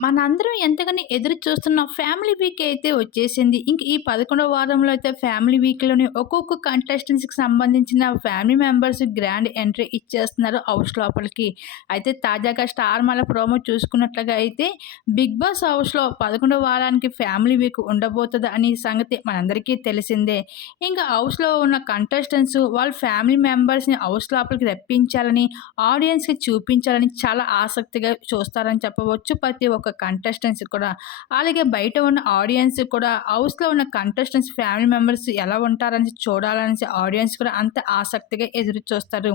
మనందరం ఎంతగానో ఎదురు చూస్తున్న ఫ్యామిలీ వీక్ అయితే వచ్చేసింది. ఇంక ఈ 11వ వారంలో అయితే ఫ్యామిలీ వీక్‌లోని ఒక్కొక్క కంటెస్టెంట్స్‌కి సంబంధించిన ఫ్యామిలీ మెంబర్స్ గ్రాండ్ ఎంట్రీ ఇచ్చేస్తున్నారు హౌస్ లోపలికి. అయితే తాజాగా స్టార్ మాల ప్రోమో చూసుకున్నట్లుగా అయితే 'బిగ్ బాస్' హౌస్‌లో 11వ వారానికి ఫ్యామిలీ వీక్ ఉండబోతుంది అనే సంగతి మనందరికీ తెలిసిందే. ఇంకా హౌస్‌లో ఉన్న కంటెస్టెంట్స్ వాళ్ళ ఫ్యామిలీ మెంబర్స్‌ని హౌస్ లోపలికి రప్పించాలని, ఆడియన్స్‌కి చూపించాలని చాలా ఆసక్తిగా చూస్తారని చెప్పవచ్చు. ప్రతి ఒక్క కంటెస్టెంట్స్ కూడా. అలాగే బయట ఉన్న ఆడియన్స్ కూడా హౌస్‌లో ఉన్న కంటెస్టెంట్స్ ఫ్యామిలీ మెంబర్స్ ఎలా ఉంటారని చూడాలని ఆడియన్స్ కూడా అంత ఆసక్తిగా ఎదురు చూస్తారు.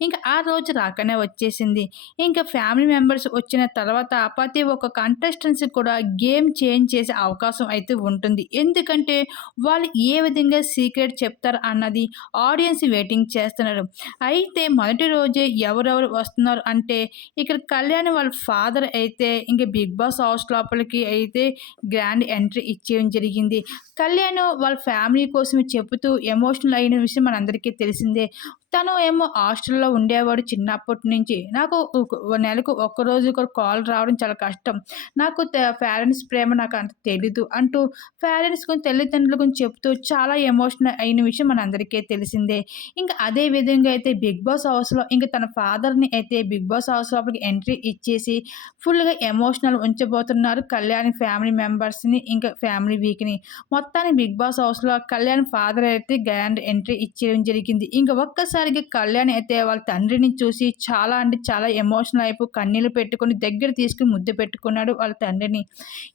ఇంకా ఆ రోజు రాకనే వచ్చేసింది. ఇంకా ఫ్యామిలీ మెంబర్స్ వచ్చిన తర్వాత ప్రతి ఒక్క కంటెస్టెంట్స్ కూడా గేమ్ చేంజ్ చేసే అవకాశం అయితే ఉంటుంది. ఎందుకంటే వాళ్ళు ఏ విధంగా సీక్రెట్ చెప్తారు అన్నది ఆడియన్స్ వెయిటింగ్ చేస్తున్నారు. అయితే మొదటి రోజే ఎవరెవరు వస్తున్నారు అంటే ఇక్కడ కళ్యాణ్ వాళ్ళ ఫాదర్ అయితే ఇంకా 'బిగ్ బాస్' హౌస్ లోపలికి అయితే గ్రాండ్ ఎంట్రీ ఇచ్చేయడం జరిగింది. కళ్యాణ్ వాళ్ళ ఫ్యామిలీ కోసం చెబుతూ ఎమోషనల్ అయిన విషయం మనందరికీ తెలిసిందే. తను ఏమో హాస్టల్‌లో ఉండేవాడు చిన్నప్పటి నుంచి. నాకు ఒక నెలకు ఒక్కరోజు ఒక కాల్ రావడం చాలా కష్టం. నాకు పేరెంట్స్ ప్రేమ నాకు అంత తెలీదు అంటూ పేరెంట్స్ గురించి, తల్లిదండ్రుల గురించి చెప్తూ చాలా ఎమోషనల్ అయిన విషయం మనందరికీ తెలిసిందే. ఇంకా అదే విధంగా అయితే 'బిగ్ బాస్' హౌస్‌లో ఇంకా తన ఫాదర్‌ని అయితే 'బిగ్ బాస్' హౌస్ లోపలికి ఎంట్రీ ఇచ్చేసి ఫుల్‌గా ఎమోషనల్ ఉంచబోతున్నారు కళ్యాణ్ ఫ్యామిలీ మెంబర్స్‌ని, ఇంకా ఫ్యామిలీ వీక్‌ని. మొత్తాన్ని 'బిగ్ బాస్' హౌస్‌లో కళ్యాణ్ ఫాదర్ అయితే గ్రాండ్ ఎంట్రీ ఇచ్చేయడం జరిగింది. ఇంకా ఒక్కసారి ఒక్కసారిగా కళ్యాణ్ అయితే వాళ్ళ తండ్రిని చూసి చాలా అంటే చాలా ఎమోషనల్ అయిపోయి కన్నీళ్ళు పెట్టుకొని దగ్గర తీసుకుని ముద్దు పెట్టుకున్నాడు వాళ్ళ తండ్రిని.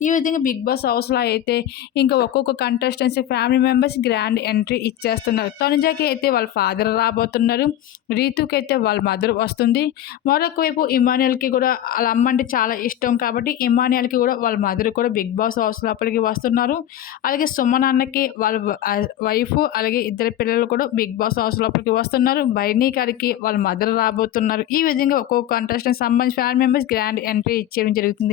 ఈ విధంగా 'బిగ్ బాస్' హౌస్‌లో అయితే ఇంకా ఒక్కొక్క contestants family members grand entry ఇచ్చేస్తున్నారు. తనుజాకి అయితే వాళ్ళ ఫాదర్ రాబోతున్నారు. రీతుకి అయితే వాళ్ళ మదర్ వస్తుంది. మరొక వైపు ఇమానియల్కి కూడా వాళ్ళ అమ్మ అంటే చాలా ఇష్టం కాబట్టి ఇమానియల్కి కూడా వాళ్ళ మదర్ కూడా 'బిగ్ బాస్' హౌస్ లోపలికి వస్తున్నారు. అలాగే సుమన్ అన్నకి వాళ్ళ వైఫ్ అలాగే ఇద్దరు పిల్లలు కూడా 'బిగ్ బాస్' హౌస్ లోపలికి వస్తున్నారు. బైనీ గారికి వాళ్ళ మదర్ రాబోతున్నారు. ఈ విధంగా ఒక్కొక్క కంటెస్టెంట్ సంబంధించి ఫ్యామిలీ మెంబర్స్ గ్రాండ్ ఎంట్రీ ఇచ్చేయడం జరుగుతుంది.